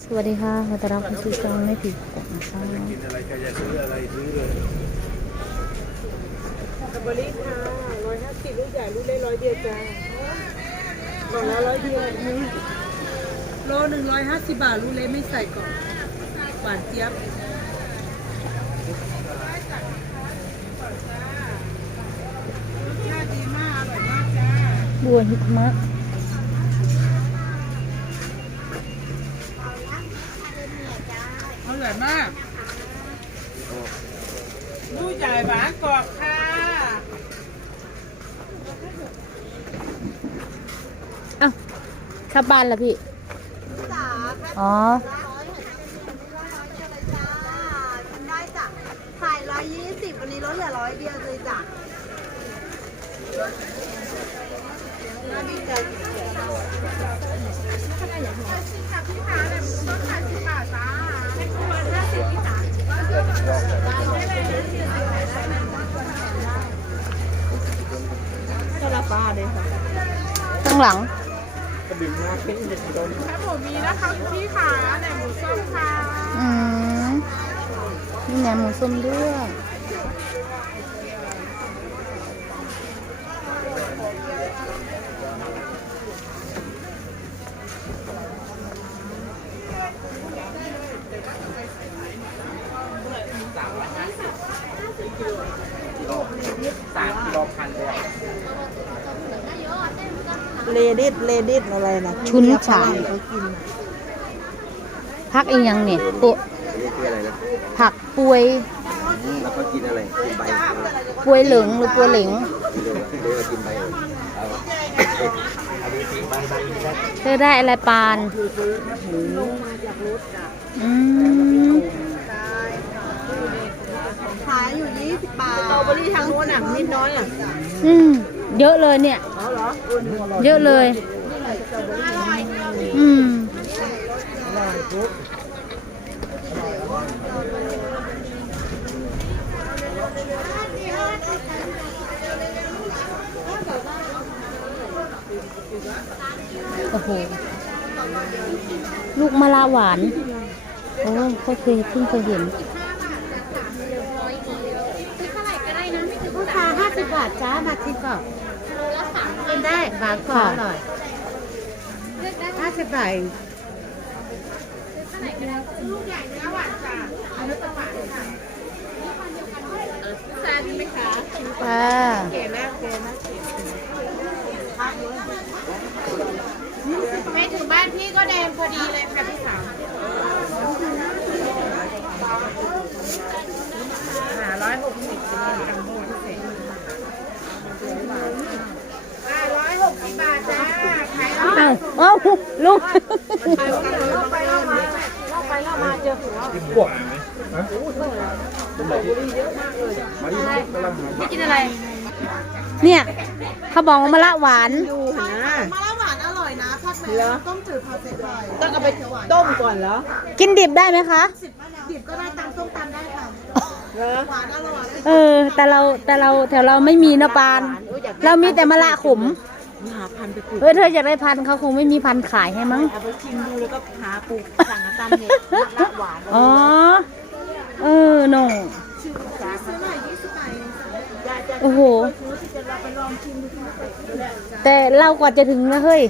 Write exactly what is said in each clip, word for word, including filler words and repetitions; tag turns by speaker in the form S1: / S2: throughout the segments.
S1: วัสดีค่ะขอต้อนรับเข้าสู่ช่องไม่ผิดนะคะ
S2: กินอะไรใครจะซื้ออะไรซื้อเลย
S3: สตรอเบอรี่ค่ะร้อยห้าสิบลูกใหญ่ลูกเล็กร้อยเดียวจ้ากล่องละร้อยเดียวโลหนึ่งร้อยห้าสิบบาทลูกเล็กไม่ใส่กล่องหวานเจี๊ยบรสชาติดีมากอร่อยมากจ้า
S1: บัวหิมะ
S3: อร่อยมากลูกใหญ่หวานกรอบค่ะ
S1: อ้าวกลับบ้านแล้วพี่อ๋อ
S4: ได้จ้ะขายร้อยยี่สิบวันนี้ลดเหลือร้อยเดียวเลยจ้ะน่าดีใจจริงๆพี่ขาเลยต้นขายสิบบาทจ้าร้อยห้าสิบพี่ขาจะรับป้าเลยค่ะ
S1: ข้างหลัง
S3: ครับผมมีนะคะพี่ขาแหนมหมูส้มค่ะ
S1: อืมมีแหนมหมูส้มด้วย
S2: สามกิโลพันเลย
S3: เลดิสเลดิสอะไรนะ
S1: ชุนฉ่ายผักอีกยังเนี่ยปุ
S2: นี่คืออะไรนะ
S1: ผักปวย
S2: แล้วก็กินอะไรกินใบ
S1: ปวยเหลืองหรือปวยเหลง
S2: กินเลยเดี๋ยวกินใบเอาเอาดูสิใบใบได้
S1: เธอได้อะไรปานอืม
S4: ขายอยู่ยี่สิบบาทสตรอเบอรี่ทางโน้นอ่ะนิดน้อยอ่ะ
S1: อืมเยอะเลยเนี่ยเยอะเลยอืมโอ้โหลูกมะละหวานโอ้ก็เคยเพิ่งเคยเห็นลูกค้าห้าสิบบาทจ้ามาชิมก่อนกินได้บางกว่าอร่อยห้าสิบบาท
S4: ลูกใหญ่เนื้อหวานจ้ะอันนี้ตัวหวานค่ะซาดีไหมคะ
S1: ค่ะ
S4: เก๋นะเก๋นะไม่ถึงบ้านพี่ก็แดงพอดีเลยค่ะพี่สาวหาร้อยหกสิบเป็นจัมโบ้พิเศษอ่าร้อยหกสิบบาทจ้าขายแล้ว
S1: อ้าวอ้าวลูก
S4: ไปแล้วไปแล้วมาแล้วไปแล้วมาเจอหัว
S2: กินบวกไหมฮะ
S1: ไม่กินอะไรเนี่ยเขาบอกว่ามะละหวาน
S4: ดูนะมะละหวานอร่อยนะพักแม่ต้มจืดผัดเสร็จเลยต้องเอาไปต้มก่อนเหรอ
S1: กินดิบได้ไหมคะ
S4: ดิบก็ได้ตำส้มตำได้ค่ะหวานอร่อย
S1: เออแต่เราแต่เราแถวเราไม่มีนะปานเรามีแต่มะละขม
S4: หาพันไปปลูก
S1: เออเธออยากได้พันเขาคงไม่มีพันขายให้มั้ง
S4: เอาไปชิมดูแล้วก็หาปลูกสั่งตำเห็ดมะละหวาน
S1: อ๋อเออโน่โอ้โหแต่เรากว่าจะถึงนะเฮ้ย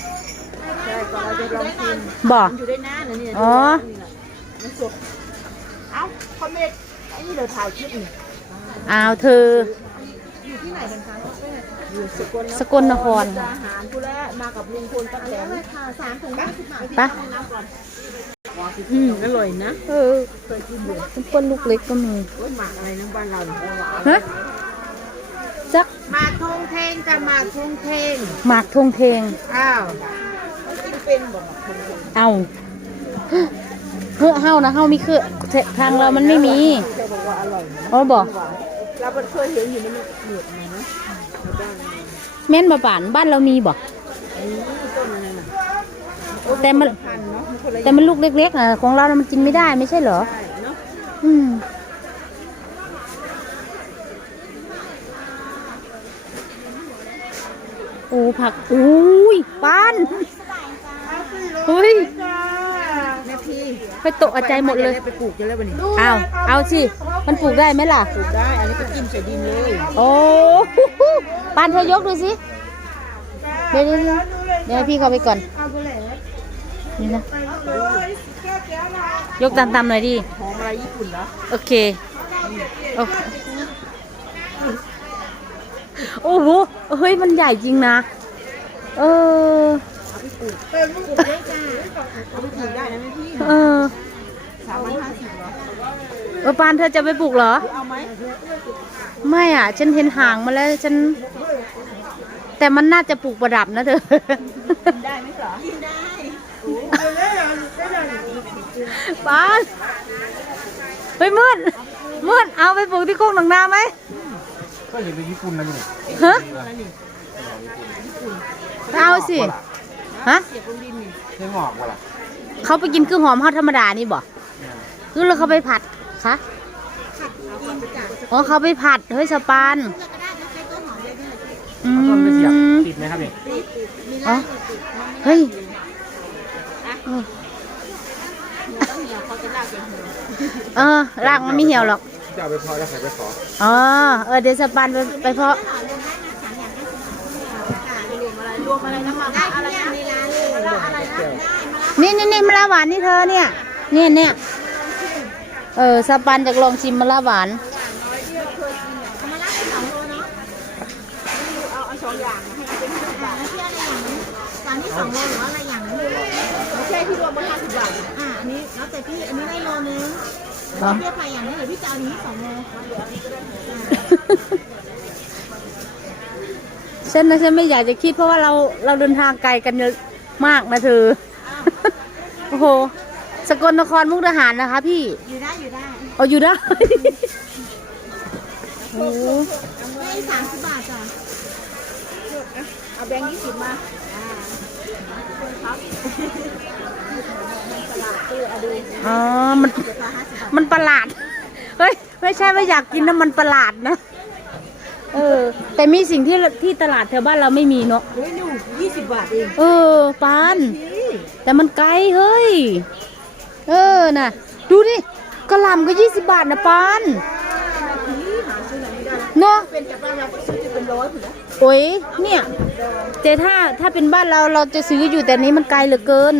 S1: บอก
S4: อยู่ได้นานนะเนี่ย
S1: อ๋อ
S4: มันสดเอ้าคอมเมนต์ไอ้นี่เราถ่ายคลิปนี่
S1: อ้าวเธอ
S4: อยู่ที่ไหนกันคะอยู่สกล
S1: สกลนคร
S4: อาหารกูแล้วมากับลุงพลป้าแตนค่ะสามถุงห้าสิบบาท
S1: ปะ
S4: อืมอร่อยนะ
S1: เออเป็นคนลูกเล็กก็มี
S4: ว่าหมากอะไรนะบ้านเรา
S1: ฮะจัก
S4: หมากทงเทงกับหมากทงเทง
S1: หมากทงเทง
S4: อ้าวเป็นบ่
S1: เอาเฮ้อเฮานะเฮามีคือทางเรามันไม่มี
S4: เธอบอกว่าอร่อย
S1: อ๋อบอก
S4: เราเคยเห็นอยู่ในเหนือมานะ
S1: แม่นบ่ป่านบ้านเรามีบ่แต่มันแต่มันลูกเล็กๆนะของเรามันกินไม่ได้ไม่ใช่เหรออืมโอ้ผักอุ้ยปานเฮ้ย
S4: แม่พี
S1: ไปตกใจหมดเลย
S4: ไปปลูกจะแล้ววันนี้
S1: เอาเอาสิมันปลูกได้ไหมล่ะ
S4: ปลูกได้อันนี้ก็จิ้มใส่ดินเลย
S1: โอ้ปานเธอยกดูสิเดี๋ยวเดี๋ยวเดี๋ยวให้พี่เข้าไปก่อนนี่นะยกตามๆหน่อยดิ
S4: หอมอะไรญี่ปุ่นเหรอ
S1: โอเคโอเคโอ้โหเฮ้ยมันใหญ่จริงนะเออ
S4: ปลูกได้จ้าเอาไปปลูกได้นะแม่พี่
S1: เออ
S4: สามร้อยห้าสิบเหรอ
S1: เออปานเธอจะไปปลูกเหรอ
S4: เอาไหม
S1: ไม่อ่ะฉันเห็นหางมาแล้วฉันแต่มันน่าจะปลูกประดับนะเธอ
S4: กินได้ไหมเหรอกินได้
S1: ปานเฮ้ยมืดมืดเอาไปปลูกที่โคกหนองนาไหม
S2: ก็เห็นเป็นญี่ปุ่นนะนี่
S1: ฮะเอาสิฮะ
S4: เสียบลงดินนี่
S2: ใช่หมอกวะล่ะ
S1: เขาไปกินคือหอมทอดธรรมดานี่บ่คือแล้วเขาไปผัดคะอ๋อเขาไปผัดเฮ้ยสปานอื
S2: ต้นไม่เสียบ
S1: ม
S2: ติดไหมครับนี่
S1: อ๋อเฮ้ย เออรากมันไม่เหี่ยวหรอก
S2: จะเอาไปพอแล้วใครไปขอ
S1: อ๋อ เออเดี๋ยวสปันไปไปเพาะ
S4: รวมอะไรน้ำมันอะไรนะในร้านเลยอะไรนะ
S1: นี่นี่นี่มะละหวานนี่เธอเนี่ยเนี่ยเนี่ยเออสปันจะลองชิมมะละหวาน
S4: เอาเอาสองอย่างให้เป็นห้าสิบบาท
S3: ที่อะไรอย่างนี้จานที่สองโลหรือว่าอะไรอย่างนี้
S4: ไม่ใช่ที่รวมมาห้าสิบบาท
S3: อ่าอันนี้แล้วแต่พี่อันนี้ได้โลนึง
S1: เหรอ
S3: เบี้ยไผ่อย่างนี้เดี๋ยวพี่จะเอาอันนี้สองโล
S1: ฉันนะฉันไม่อยากจะคิดเพราะว่าเราเราเดินทางไกลกันเยอะมากนะเธอ โอ้โห สกลนครมุกดาหารนะคะพี่
S3: อยู่ได้อยู่ได้
S1: เอาอยู่ได้ โอ้โห
S3: ได้สามสิบบาทจ้ะ
S4: เอาแบงค์ยี่สิบมา
S1: อ๋อ มัน มันประหลาด เฮ้ย ไม่ใช่ว่าอยากกินนะมันประหลาดนะ เออ แต่มีสิ่งที่ที่ตลาดแถวบ้านเราไม่มีเนาะ
S4: เฮ้ยหนูยี่สิบบาทเอง
S1: เออ ปาน แต่มันไกลเฮ้ย เออ น่ะ ดูดิกระหล่ำก็ยี่สิบบาทนะปานเนาะ
S4: เป็นจากบ้านเราก็ซื้อจะเป็นร้อยถึงนะ
S1: โอ้ยเนี่ยแต่ถ้าถ้าเป็นบ้านเราเราจะซื้ออยู่แต่นี้มันไกลเหลือเกิน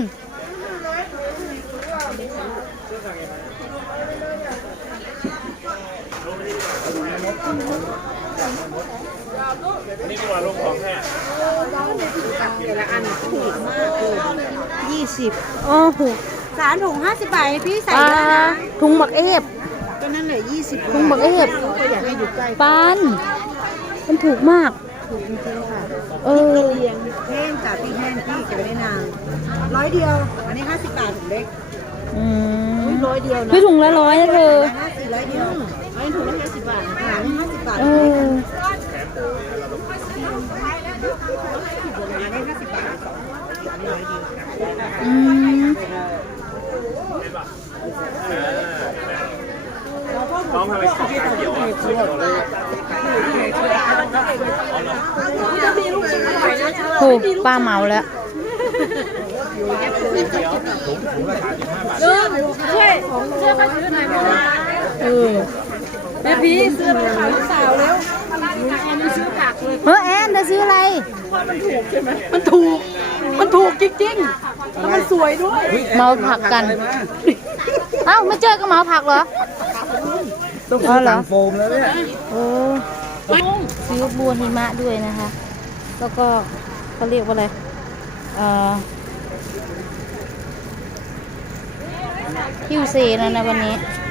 S4: แต่ละอันถูกมากเลยยี่สิบ
S1: โอ้โห
S3: สามถุงห้าสิบบาทพี่ใส่
S1: อ่า
S3: ได้นะ
S1: ถุงหมักเอฟ
S4: ก็นั่นแหละยี่สิบ
S1: ถุงหมักเอฟ
S4: ก็อยากให้อยู่ใกล้
S1: ปานมันถูกมาก
S4: ถูกจริงๆค่ะ
S1: เออ
S4: เลี้ยงแห้งค่ะพี่แห้งพี่เก็บไว้ได้นานร้อยเดียว อันนี้ห้าสิบบาทถุงเล็ก
S1: อืม
S4: ร้อยเดียวนะ
S1: พี่ถุงละร้อยนะเธอ
S4: ห้าสี่ร้อยเดียวอันนี้ถุงละห้าสิบบาทค่ะนี่ห้าสิบบาท
S1: เออ
S4: อันนี้ห้าสิบบาทสองอันนี้ร้อยเดียว
S1: อืม
S2: น้องทำไมขอบเขียวอ่ะ
S1: โหป้าเมาแล้ว
S3: ช่วยช่วยมาซื้อหน่อยมา
S1: เออ
S3: แม่พี่ซื้อมาขายลูกสาวแล้วแอนมันซื้อผักเลย
S1: เออแอนเธอซื้ออะไร
S3: มันถูก มันถูกจริงๆแล้วมันสวยด้วย
S1: เมาผักกัน เอ้าไม่เจอก็เมาผักเหรอ
S2: ต้องซื้อถังโฟมแล้วเนี่ย
S1: โอ้ซื้อบัวหิมะด้วยนะคะ แล้วก็เขาเรียกว่าอะไรเอ่อฮิวเซนะนะวันนี้